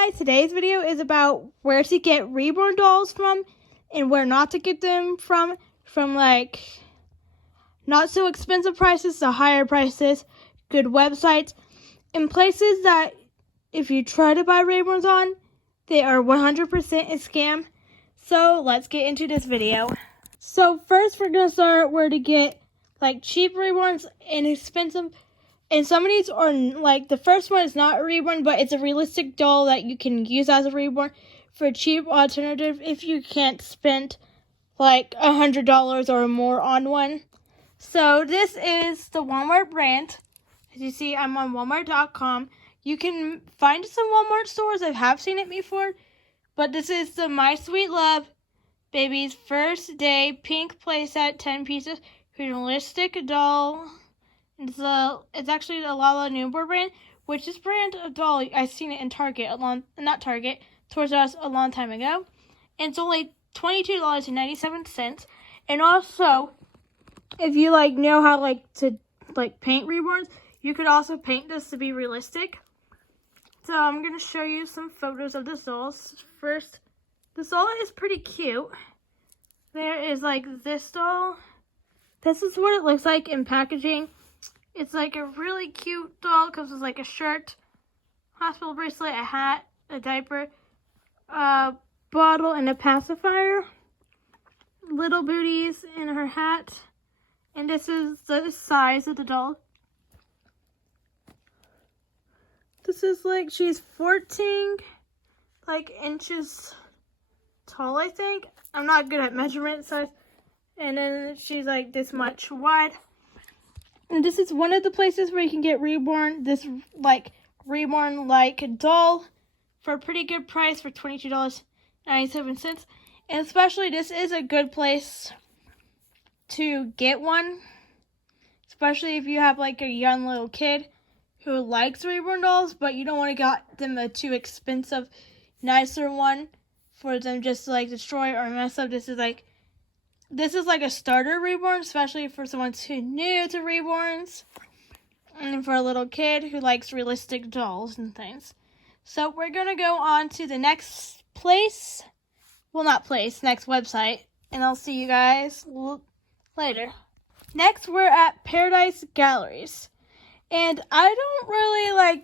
guys, today's video is about where to get reborn dolls from and where not to get them from like not so expensive prices to higher prices, good websites, and places that if you try to buy reborns on, they are 100% a scam. So let's get into this video. So first we're going to start where to get like cheap reborns and expensive. And some of these are, like, the first one is not a reborn, but it's a realistic doll that you can use as a reborn for a cheap alternative if you can't spend, like, $100 or more on one. So this is the Walmart brand. As you see, I'm on Walmart.com. You can find some Walmart stores. I have seen it before. But this is the My Sweet Love Baby's First Day Pink Playset 10 pieces realistic doll. It's actually the Lala Newborn brand, which is brand of doll. I've seen it in Target Toys R Us a long time ago. And it's only $22.97. And also, if you know how to paint reborns, you could also paint this to be realistic. So I'm gonna show you some photos of the dolls. First, this doll is pretty cute. There is this doll. This is what it looks like in packaging. It's a really cute doll. Comes with a shirt, hospital bracelet, a hat, a diaper, a bottle, and a pacifier. Little booties in her hat. And this is the size of the doll. This is she's 14 inches tall, I think. I'm not good at measurement size. And then she's this much wide. And this is one of the places where you can get reborn, this reborn doll for a pretty good price for $22.97. And especially this is a good place to get one. Especially if you have a young little kid who likes reborn dolls, but you don't want to get them a too expensive, nicer one for them just to destroy or mess up. This is a starter reborn, especially for someone too new to reborns. And for a little kid who likes realistic dolls and things. So we're going to go on to the next place. Well, not place, next website. And I'll see you guys later. Next, we're at Paradise Galleries. And I don't really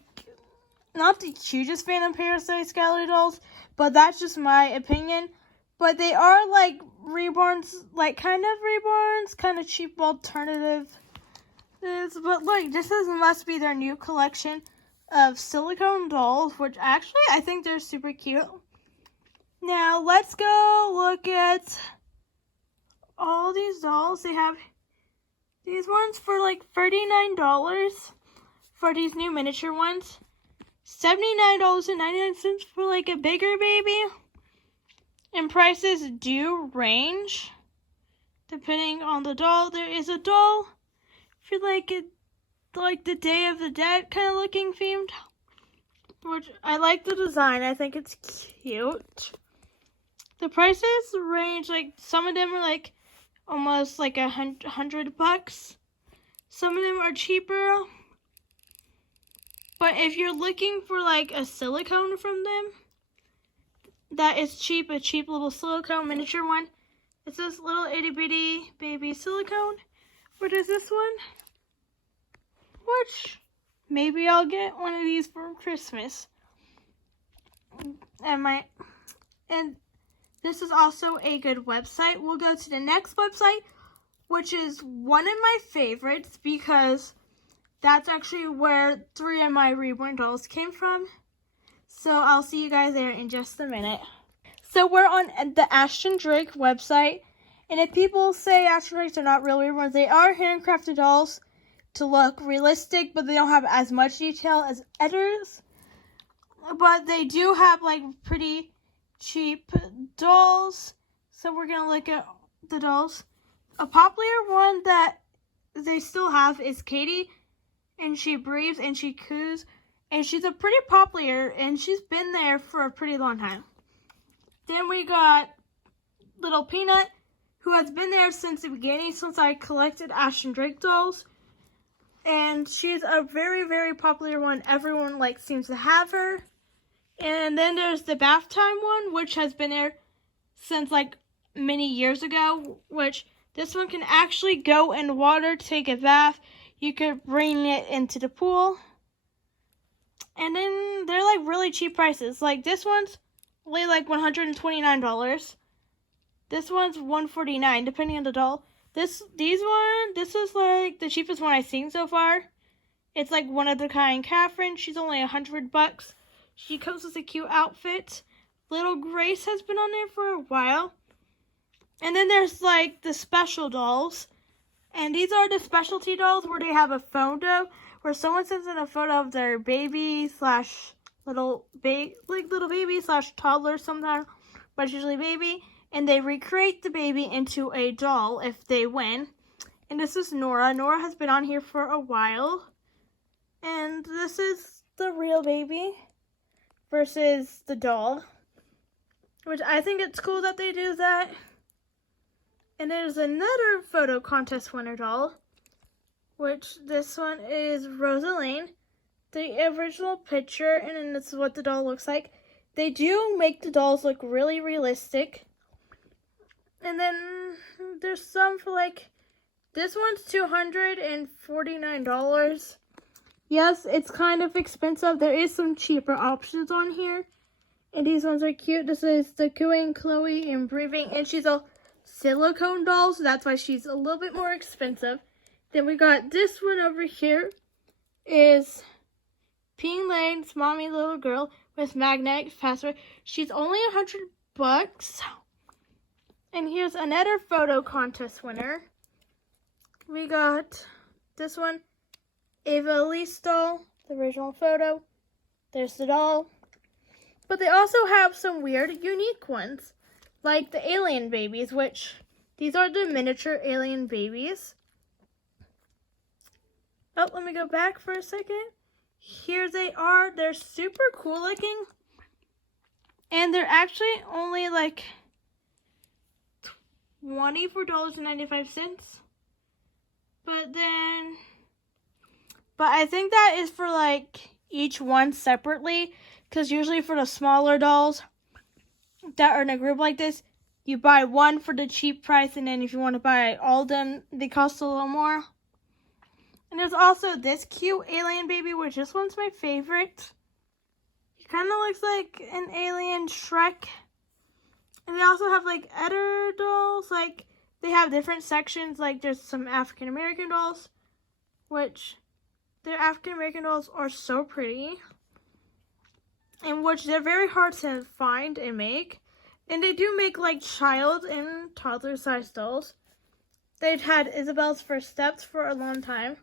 not the hugest fan of Paradise Gallery dolls, but that's just my opinion. But they are reborns, kind of cheap alternative. But look, this must be their new collection of silicone dolls, which actually I think they're super cute. Now let's go look at all these dolls. They have these ones for $39 for these new miniature ones. $79.99 for a bigger baby. And prices do range depending on the doll. There is a doll for the Day of the Dead kind of looking themed, which I like the design. I think it's cute. The prices range some of them are almost $100. Some of them are cheaper. But if you're looking for a silicone from them, that is cheap, a cheap little silicone miniature one. It's this little itty bitty baby silicone. What is this one? Which maybe I'll get one of these for Christmas. And this is also a good website. We'll go to the next website, which is one of my favorites because that's actually where 3 of my reborn dolls came from. So I'll see you guys there in just a minute. So we're on the Ashton Drake website. And if people say Ashton Drakes are not real reborns, they are handcrafted dolls to look realistic, but they don't have as much detail as others. But they do have pretty cheap dolls. So we're going to look at the dolls. A popular one that they still have is Katie. And she breathes and she coos. And she's a pretty popular, and she's been there for a pretty long time. Then we got Little Peanut, who has been there since the beginning, since I collected Ashton Drake dolls. And she's a very, very popular one. Everyone seems to have her. And And then there's the bath time one, which has been there since like many years ago, which this one can actually go in water to take a bath. You could bring it into the pool. And then they're like really cheap prices. Like this one's only like $129. This one's $149, depending on the doll. This is like the cheapest one I've seen so far. It's like one of the kind Catherine. She's only $100. She comes with a cute outfit. Little Grace has been on there for a while. And then there's like the special dolls. And these are the specialty dolls where they have a photo where someone sends in a photo of their baby slash little baby slash toddler sometimes, but it's usually baby. And they recreate the baby into a doll if they win. And this is Nora. Nora has been on here for a while. And this is the real baby versus the doll, which I think it's cool that they do that. And there's another photo contest winner doll, which this one is Rosaline, the original picture, and then this is what the doll looks like. They do make the dolls look really realistic. And then there's some for like, this one's $249. Yes, it's kind of expensive. There is some cheaper options on here. And these ones are cute. This is the Cooing, Chloe, and Breathing. And she's a silicone doll, so that's why she's a little bit more expensive. Then we got this one over here. Is Ping Lane's Mommy Little Girl with magnetic password. She's only $100. And here's another photo contest winner. We got this one. Ava Elise doll, the original photo. There's the doll. But they also have some weird, unique ones, like the alien babies, which these are the miniature alien babies. Oh, let me go back for a second. Here they are. They're super cool looking. And they're actually only like $24.95. But I think that is for like each one separately, because usually for the smaller dolls that are in a group like this, you buy one for the cheap price, and then if you want to buy all of them, they cost a little more. And there's also this cute alien baby, which this one's my favorite. He kind of looks like an alien Shrek. And they also have like other dolls, like they have different sections, like there's some African American dolls, which their African American dolls are so pretty, in which they're very hard to find and make. And they do make like child and toddler sized dolls. They've had Isabel's First Steps for a long time.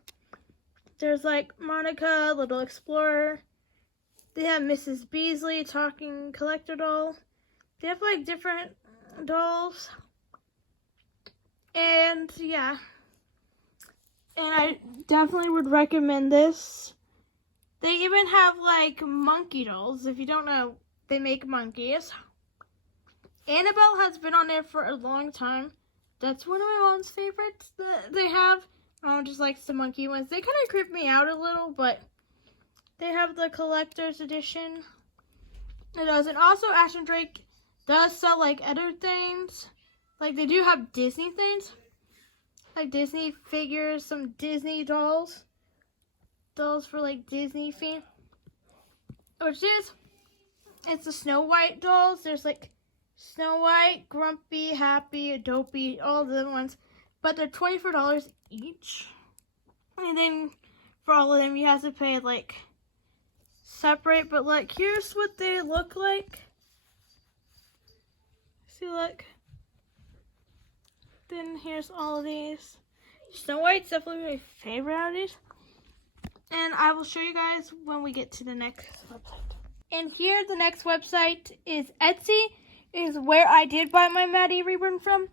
There's like Monica, Little Explorer. They have Mrs. Beasley, Talking Collector doll. They have like different dolls. And yeah. And I definitely would recommend this. They even have like monkey dolls. If you don't know, they make monkeys. Annabelle has been on there for a long time. That's one of my mom's favorites that they have. Mom just likes the monkey ones. They kind of creep me out a little, but they have the collector's edition. It does. And also Ashton Drake does sell like other things. Like they do have Disney things. Like Disney figures, some Disney dolls. Dolls for like Disney fans. Which is, it's the Snow White dolls. There's like Snow White, Grumpy, Happy, Dopey, all the ones. But they're $24 each. And then for all of them you have to pay like separate. But like here's what they look like. See, look. Then here's all of these. Snow White's definitely my favorite out of these. And I will show you guys when we get to the next website. And here the next website is Etsy. Is where I did buy my Maddie Reborn from.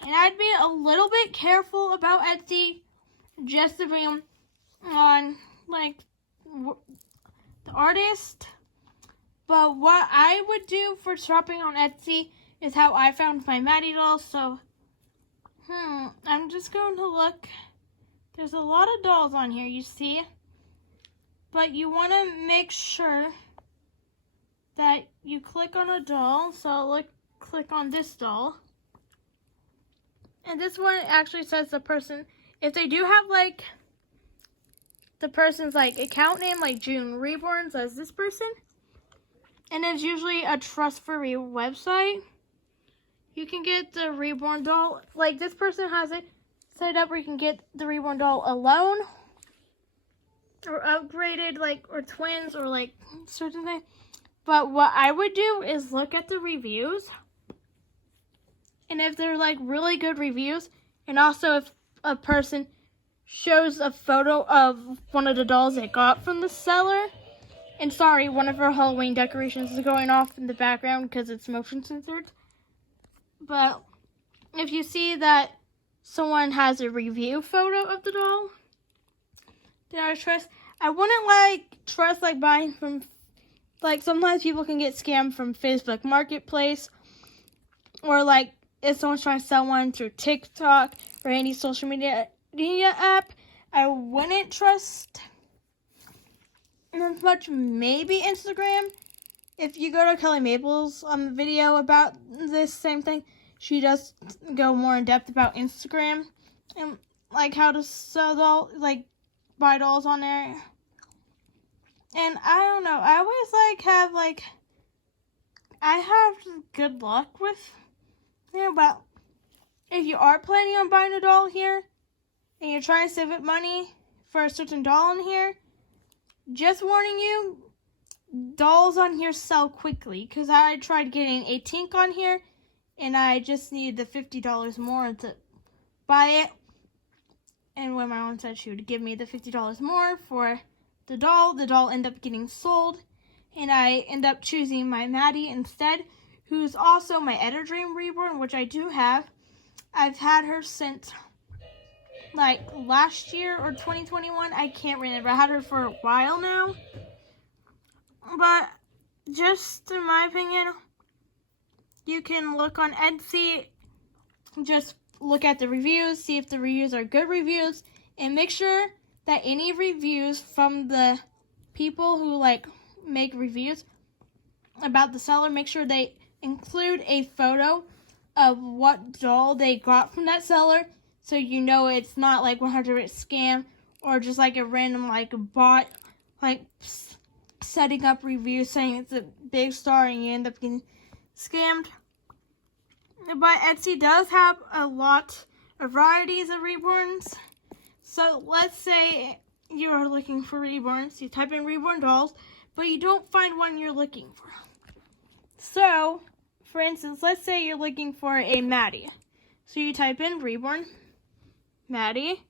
And I'd be a little bit careful about Etsy just to bring them on like the artist. But what I would do for shopping on Etsy is how I found my Maddie doll. So I'm just going to look. There's a lot of dolls on here, you see. But you want to make sure that you click on a doll. So click on this doll. And this one actually says the person, if they do have like the person's like account name, like June Reborns as this person, and it's usually a trustworthy website, you can get the reborn doll. Like this person has it set up where you can get the reborn doll alone or upgraded, like, or twins or like certain things. But what I would do is look at the reviews. And if they're like really good reviews, and also if a person shows a photo of one of the dolls they got from the seller, and sorry, one of our Halloween decorations is going off in the background because it's motion censored. But if you see that someone has a review photo of the doll, then I trust. I wouldn't trust buying from, sometimes people can get scammed from Facebook Marketplace, or if someone's trying to sell one through TikTok or any social media app, I wouldn't trust as much. Maybe Instagram. If you go to Kelly Maples on the video about this same thing, she does go more in depth about Instagram and how to sell buy dolls on there. And I don't know, I always I have good luck with, but if you are planning on buying a doll here and you're trying to save up money for a certain doll in here, just warning you, dolls on here sell quickly, because I tried getting a Tink on here and I just needed the $50 more to buy it. And when my mom said she would give me the $50 more for the doll ended up getting sold, and I end up choosing my Maddie instead, who's also my Etta Dream Reborn, which I do have. I've had her since last year or 2021. I can't remember. I had her for a while now. But just in my opinion, you can look on Etsy, just look at the reviews, see if the reviews are good reviews, and make sure that any reviews from the people who make reviews about the seller, make sure they include a photo of what doll they got from that seller, so you know it's not 100% scam or just a random bot setting up reviews saying it's a big star and you end up getting scammed. But Etsy does have a lot of varieties of reborns. So let's say you are looking for reborns. You type in reborn dolls, but you don't find one you're looking for. So, for instance, let's say you're looking for a Maddie. So you type in reborn Maddie.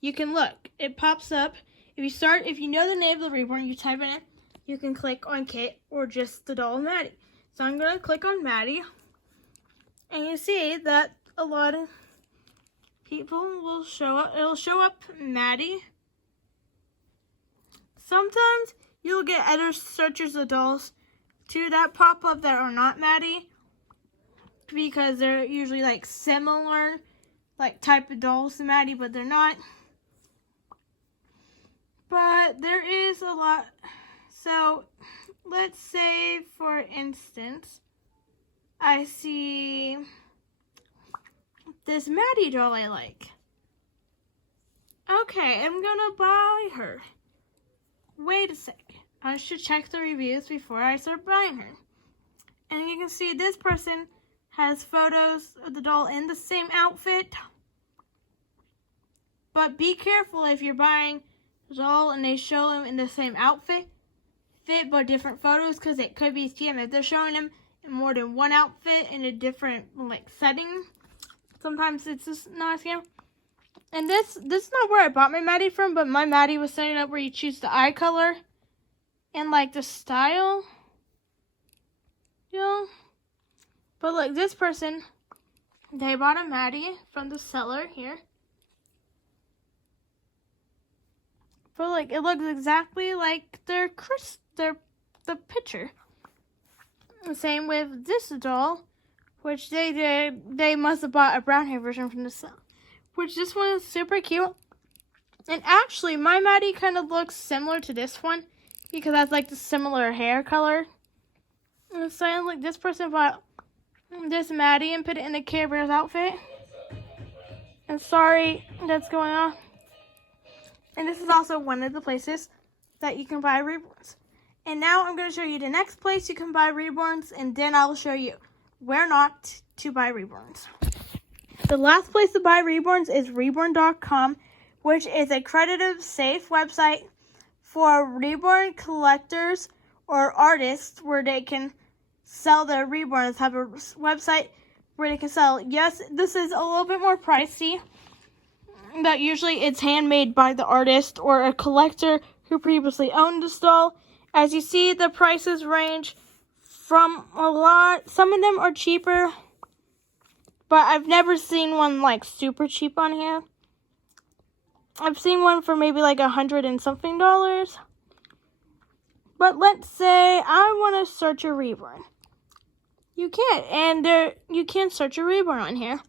You can look. It pops up. If you know the name of the reborn, you type in it. You can click on Kit or just the doll Maddie. So I'm going to click on Maddie. And you see that a lot of people will show up. It'll show up Maddie. Sometimes you'll get other searches of dolls too that pop up that are not Maddie, because they're usually similar type of dolls to Maddie, but they're not. But there is a lot. So let's say, for instance, I see this Maddie doll I like. Okay, I'm gonna buy her. Wait a sec. I should check the reviews before I start buying her. And you can see this person has photos of the doll in the same outfit. But be careful if you're buying the doll and they show them in the same outfit, but different photos, because it could be a scam if they're showing them in more than one outfit in a different setting. Sometimes it's just not a scam. And this is not where I bought my Maddie from, but my Maddie was setting up where you choose the eye color and the style. But this person, they bought a Maddie from the seller here. But it looks exactly like the picture. The same with this doll, which they must have bought a brown hair version from the seller. Which this one is super cute. And actually, my Maddie kind of looks similar to this one, because that's the similar hair color. I'm saying, like, this person bought this Maddie and put it in a Care Bears outfit. And sorry that's going on. And this is also one of the places that you can buy reborns. And now I'm going to show you the next place you can buy reborns, and then I'll show you where not to buy reborns. The last place to buy reborns is reborn.com, which is a credited, safe website for reborn collectors or artists where they can sell their reborns. Have a website where they can sell. Yes, this is a little bit more pricey, but usually it's handmade by the artist or a collector who previously owned the doll. As you see, the prices range from a lot. Some of them are cheaper, but I've never seen one like super cheap on here. I've seen one for maybe like $100 and something. But let's say I want to search a reborn. You can't, and you can search a reborn on here.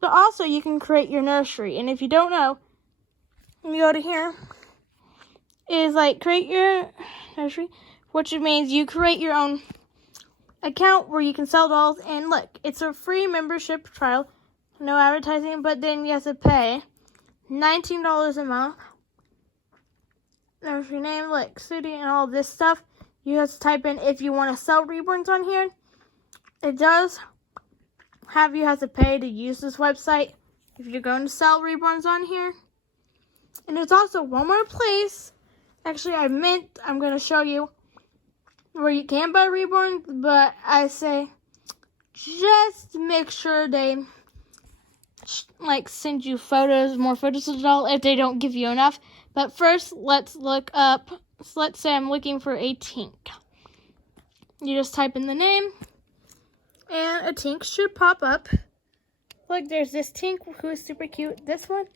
But also you can create your nursery. And if you don't know, you go to here. Is like create your nursery, which means you create your own account where you can sell dolls. And look, it's a free membership trial, no advertising, but then you have to pay $19 a month. There's your name, like city, and all this stuff. You have to type in if you want to sell reborns on here. It does have you have to pay to use this website if you're going to sell reborns on here. And there's also one more place. Actually, I'm going to show you where you can buy reborns, but I say just make sure they like send you more photos of the doll if they don't give you enough. But first, let's look up. So let's say I'm looking for a Tink. You just type in the name, and a Tink should pop up. Look, there's this Tink who is super cute. This one.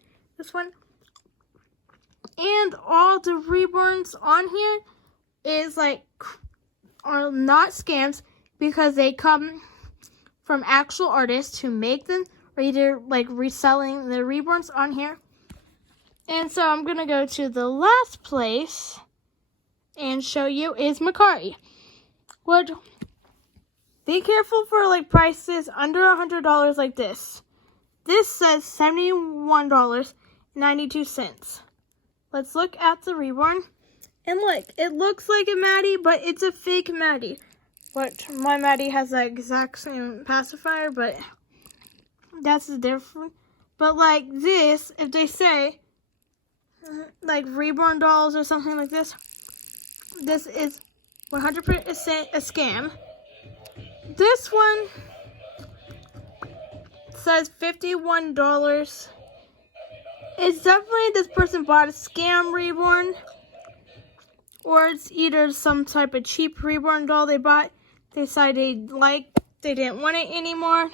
And all the reborns on here are not scams because they come from actual artists who make them, or either like reselling the reborns on here. And so I'm going to go to the last place and show you is Mercari. Would be careful for like prices under $100 like this. This says $71.92. Let's look at the reborn. And look, it looks like a Maddie, but it's a fake Maddie. But my Maddie has the exact same pacifier, but that's the difference. But like this, if they say like reborn dolls or something like this, this is 100% a scam. This one says $51. It's definitely this person bought a scam reborn, or it's either some type of cheap reborn doll they bought. They decided they didn't want it anymore.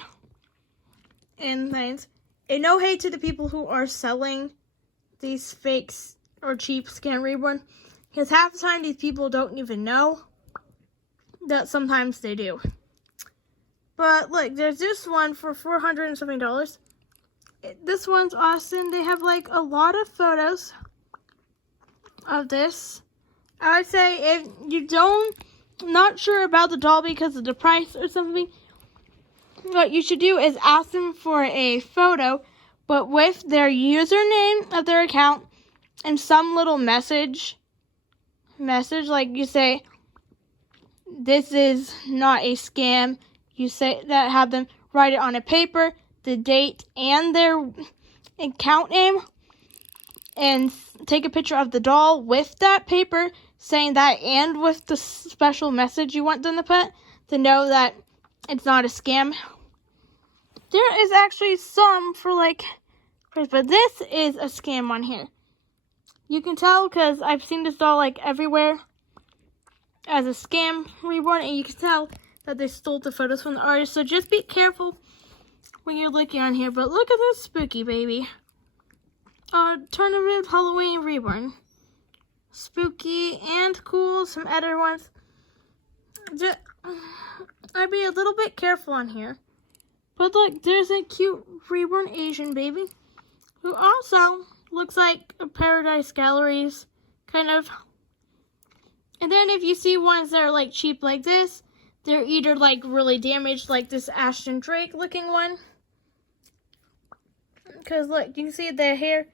And things. And no hate to the people who are selling these fakes or cheap scam reborn, because half the time these people don't even know that sometimes they do. But look, there's this one for $400 and something. This one's awesome. They have like a lot of photos of this. I would say if you not sure about the doll because of the price or something, what you should do is ask them for a photo, but with their username of their account and some little message like you say, this is not a scam. You say that, have them write it on a paper, the date and their account name, and take a picture of the doll with that paper saying that, and with the special message you want them to put to know that it's not a scam. There is actually some for like, but this is a scam on here. You can tell because I've seen this doll like everywhere as a scam reborn, and you can tell that they stole the photos from the artist. So just be careful when you're looking on here. But look at this spooky baby. Tournament Halloween reborn. Spooky and cool. Some other ones. I'd be a little bit careful on here. But look, there's a cute reborn Asian baby who also looks like a Paradise Galleries kind of. And then if you see ones that are like cheap like this, they're either like really damaged, like this Ashton Drake looking one. Because look, you can see the hair.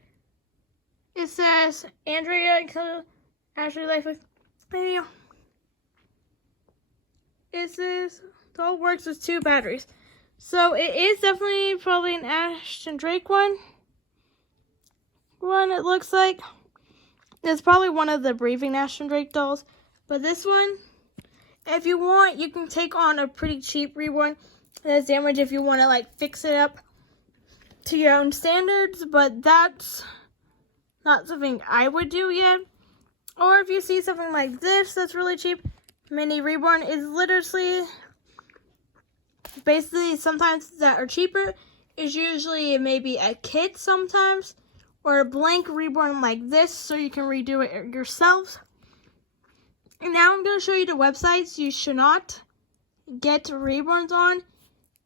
It says Andrea Ashley Life with video. It says it all works with 2 batteries. So it is definitely probably an Ashton Drake one. It looks like. It's probably one of the Breathing Ashton Drake dolls. But this one, if you want, you can take on a pretty cheap reborn that's damaged if you want to like fix it up to your own standards. But that's not something I would do yet. Or if you see something like this that's really cheap, mini reborn is literally basically sometimes that are cheaper is usually maybe a kit sometimes or a blank reborn like this so you can redo it yourself. And now I'm going to show you the websites you should not get reborns on.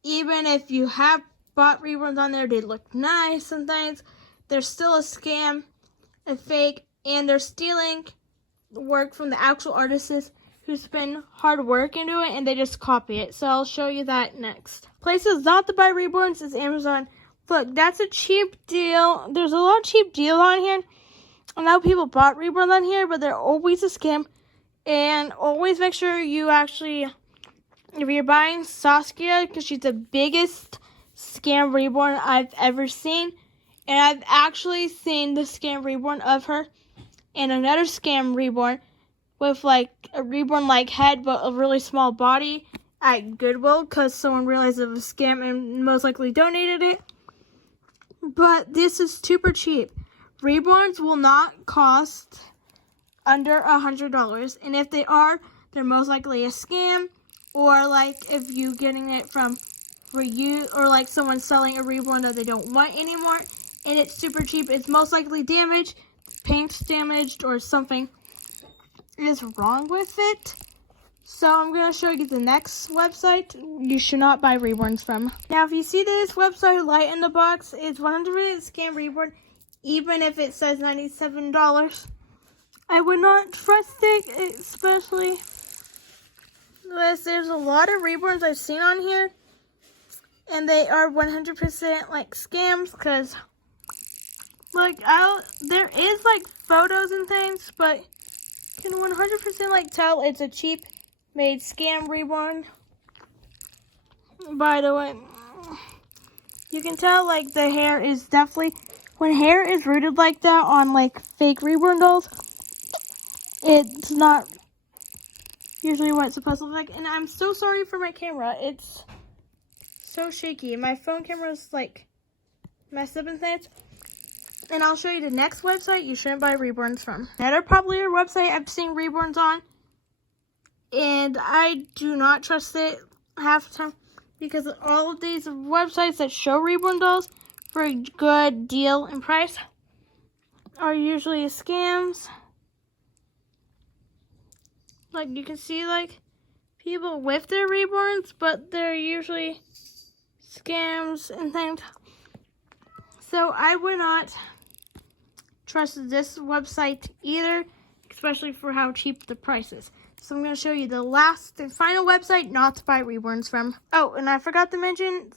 Even if you have bought reborns on there, they look nice and things. They're still a scam, a fake, and they're stealing work from the actual artists who spend hard work into it and they just copy it. So I'll show you that next. Places not to buy reborns is Amazon. Look, that's a cheap deal. There's a lot of cheap deals on here. I know people bought reborns on here, but they're always a scam. And always make sure you actually, if you're buying Saskia, because she's the biggest scam reborn I've ever seen. And I've actually seen the scam reborn of her and another scam reborn with like a reborn like head but a really small body at Goodwill because someone realized it was a scam and most likely donated it. But this is super cheap. Reborns will not cost under $100, and if they are, they're most likely a scam, or like if you getting it from for you, or like someone selling a reborn that they don't want anymore, and it's super cheap. It's most likely damaged, paint's damaged, or something is wrong with it. So I'm going to show you the next website you should not buy reborns from. Now, if you see this website light in the box, it's 100% scam reborn, even if it says $97. I would not trust it, especially because there's a lot of reborns I've seen on here, and they are 100% like scams. Because like there is like photos and things, but you can 100% like tell it's a cheap made scam reborn. By the way, you can tell like the hair is definitely, when hair is rooted like that on like fake reborn dolls, it's not usually what it's supposed to look like. And I'm so sorry for my camera. It's so shaky. My phone camera is like messed up and things. And I'll show you the next website you shouldn't buy reborns from. Another popular website I've seen reborns on, and I do not trust it half the time because all of these websites that show reborn dolls for a good deal and price are usually scams. Like you can see like people with their reborns, but they're usually scams and things. So I would not trust this website either, especially for how cheap the price is. So I'm going to show you the last and final website not to buy reborns from. Oh, and I forgot to mention,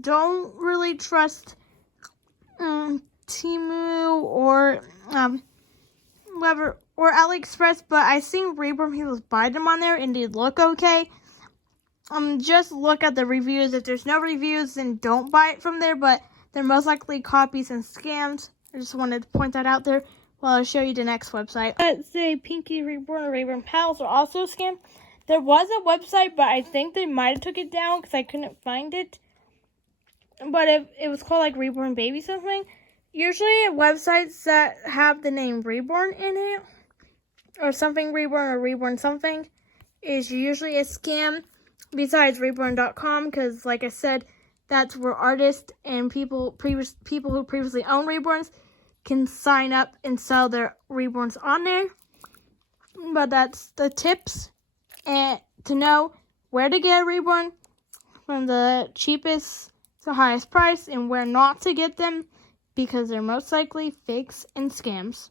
don't really trust Temu or whatever, or AliExpress, but I've seen reborn people buy them on there and they look okay. Just look at the reviews. If there's no reviews, then don't buy it from there, but they're most likely copies and scams. I just wanted to point that out there while I show you the next website. Let's say Pinky Reborn or Reborn Pals are also a scam. There was a website, but I think they might have took it down because I couldn't find it. But it was called like Reborn Baby something. Usually websites that have the name Reborn in it, or something Reborn or Reborn something, is usually a scam. Besides reborn.com, because like I said, that's where artists and people who previously owned reborns can sign up and sell their reborns on there. But that's the tips and to know where to get a reborn from the cheapest to highest price and where not to get them because they're most likely fakes and scams.